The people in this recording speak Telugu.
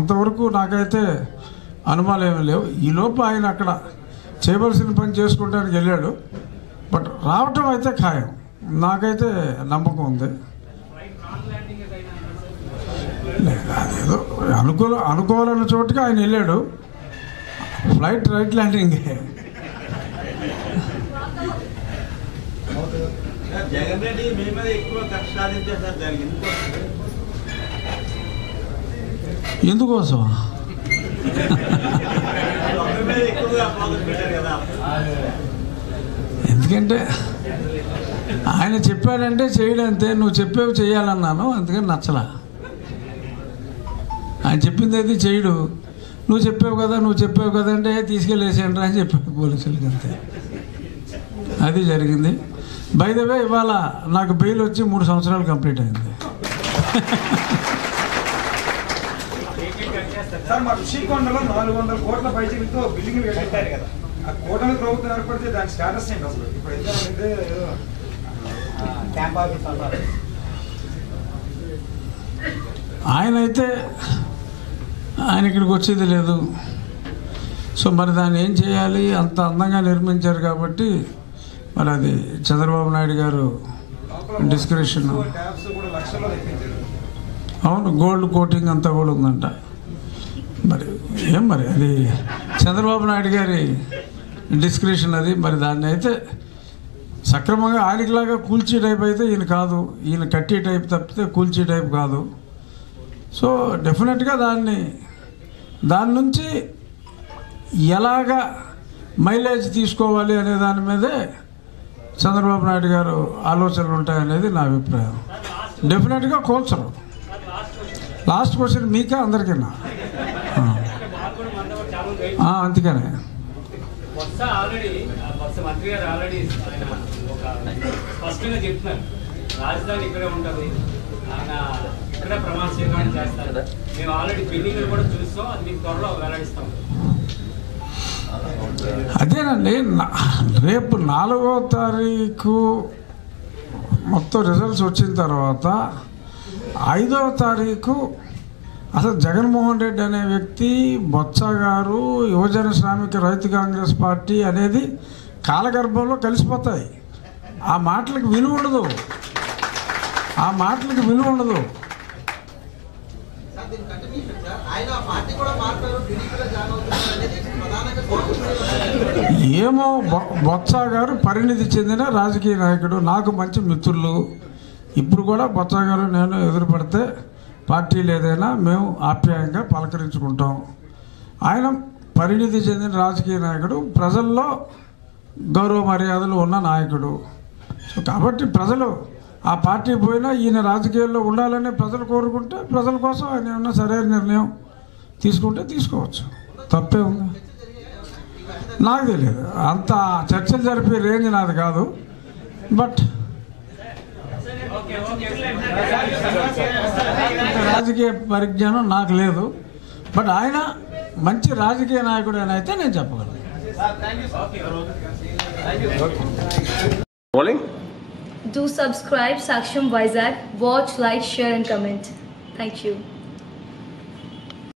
అంతవరకు నాకైతే అనుమానాలు ఏమీ లేవు. ఈలోపు ఆయన అక్కడ చేయవలసిన పని చేసుకోవడానికి వెళ్ళాడు. బట్ రావటం అయితే ఖాయం, నాకైతే నమ్మకం ఉంది. అదేదో అనుకోవాలన్న చోటుకి ఆయన వెళ్ళాడు. Flight right landing. ఎందుకోసం? ఎందుకంటే ఆయన చెప్పాడంటే చేయడంతే, నువ్వు చెప్పేవి చేయాలన్నాను, అందుకని నచ్చలా. ఆయన చెప్పింది అయితే చేయడు, నువ్వు చెప్పావు కదా అంటే తీసుకెళ్ళేసేయండి అని చెప్పాడు పోలీసులకి, అంతే. అది జరిగింది. బై ద వే ఇవాళ నాకు బెయిల్ వచ్చి 3 సంవత్సరాలు కంప్లీట్ అయింది. సార్, మా ఋషికొండలో 400 కోట్ల పైచీలతో బిల్డింగ్ కట్టారు కదా, ఆ కూటమి ప్రభుత్వం ఏర్పడితే దాని స్టేటస్ ఏంటి అసలు? ఇప్పుడు అయితే క్యాంప్ ఆఫీస్ అన్నారు. ఆయన ఇక్కడికి వచ్చేది లేదు. సో మరి దాన్ని ఏం చేయాలి? అంత అందంగా నిర్మించారు కాబట్టి మరి అది చంద్రబాబు నాయుడు గారు డిస్క్రిప్షన్. అవును, గోల్డ్ కోటింగ్ అంతా కూడా ఉందంట. మరి అది చంద్రబాబు నాయుడు గారి డిస్క్రిప్షన్ అది. మరి దాన్ని అయితే సక్రమంగా ఆయనకిలాగా కూల్చే టైప్ అయితే ఈయన కాదు, ఈయన కట్టే టైప్ తప్పితే కూల్చే టైప్ కాదు. సో డెఫినెట్గా దాని నుంచి ఎలాగా మైలేజ్ తీసుకోవాలి అనే దాని మీదే చంద్రబాబు నాయుడు గారు ఆలోచనలు ఉంటాయనేది నా అభిప్రాయం. డెఫినెట్గా కూల్చరు. లాస్ట్ క్వశ్చన్ మీకే అందరికీనా? అందుకనే రాజధాని ఇక్కడే ఉంటుంది, ఆయన ఇక్కడ ప్రమాణ స్వీకారం చేస్తారు. మేము ఆల్రెడీ బిల్డింగ్ కూడా చూస్తాం, అది మీకు త్వరలో వెల్లడిస్తాం. అదేనండి, రేపు 4వ తారీఖు మొత్తం రిజల్ట్స్ వచ్చిన తర్వాత 5వ తారీఖు అసలు జగన్మోహన్ రెడ్డి అనే వ్యక్తి, బొత్స గారు, యువజన శ్రామిక రైతు కాంగ్రెస్ పార్టీ అనేది కాలగర్భంలో కలిసిపోతాయి. ఆ మాటలకు విలువ ఉండదు. ఏమో, బొత్స గారు పరిణితి చెందిన రాజకీయ నాయకుడు, నాకు మంచి మిత్రులు. ఇప్పుడు కూడా బొత్స గారు నేను ఎదురుపడితే పార్టీలు ఏదైనా మేము ఆప్యాయంగా పలకరించుకుంటాం. ఆయన పరిణితి చెందిన రాజకీయ నాయకుడు, ప్రజల్లో గౌరవ మర్యాదలు ఉన్న నాయకుడు. సో కాబట్టి ప్రజలు ఆ పార్టీ పోయినా ఈయన రాజకీయాల్లో ఉండాలని ప్రజలు కోరుకుంటే, ప్రజల కోసం ఆయన ఏమన్నా సరైన నిర్ణయం తీసుకుంటే తీసుకోవచ్చు, తప్పే ఉంది. నాకు తెలియదు, అంత చర్చలు జరిపే రేంజ్ నాది కాదు. బట్ రాజకీయ పరిజ్ఞానం నాకు లేదు. బట్ ఆయన మంచి రాజకీయ నాయకుడు అని అయితే నేను చెప్పగలను. Do subscribe Saksham Vizag. Watch, like, share and comment. Thank you.